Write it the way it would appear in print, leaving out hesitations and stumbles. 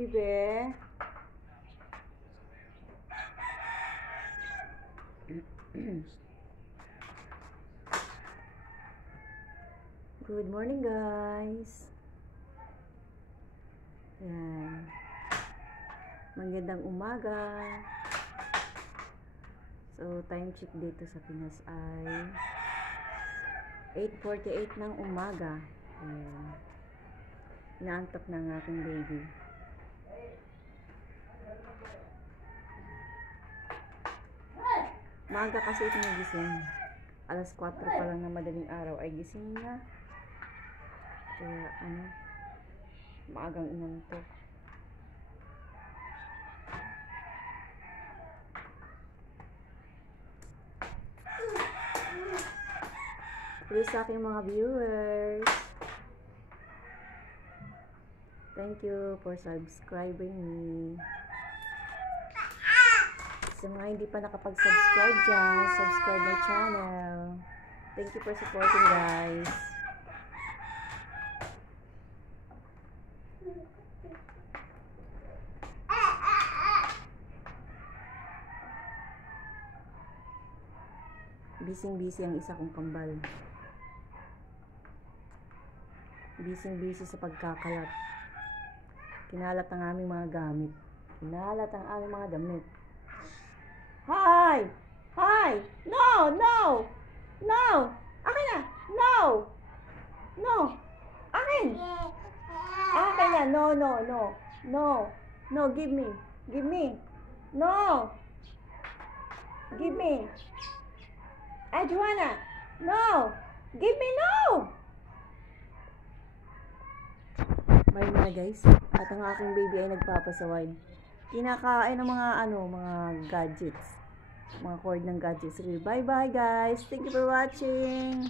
Bibe. Good morning, guys. Yan. Magandang umaga. So, time check dito sa Pinas ay 8:48 ng umaga. Ayan. Inaantok na ang aking baby. Maaga kasi ito nagising. Alas 4 pa lang na madaling araw ay gising na. Kaya maagang inantok. Hello sa aking mga viewers. Thank you for subscribing me. Sa mga hindi pa nakapag-subscribe dyan, subscribe my channel. Thank you for supporting, guys. Busy ang isa kong kambal. Busy sa pagkakalat. Kinalat ang aming mga gamit. Kinalat ang aming mga damit. Hi! Hi! No! No! No! Akin na! No! No! Akin! Akin na! No! No! No! No! No! Give me! Give me! No! Give me! Ay, Joanna! No! Give me! No! Marin na, guys. At ang aking baby ay nagpapasaway. Kinakain ng mga mga gadgets. Mga cord ng gadgets. Bye bye, guys. Thank you for watching.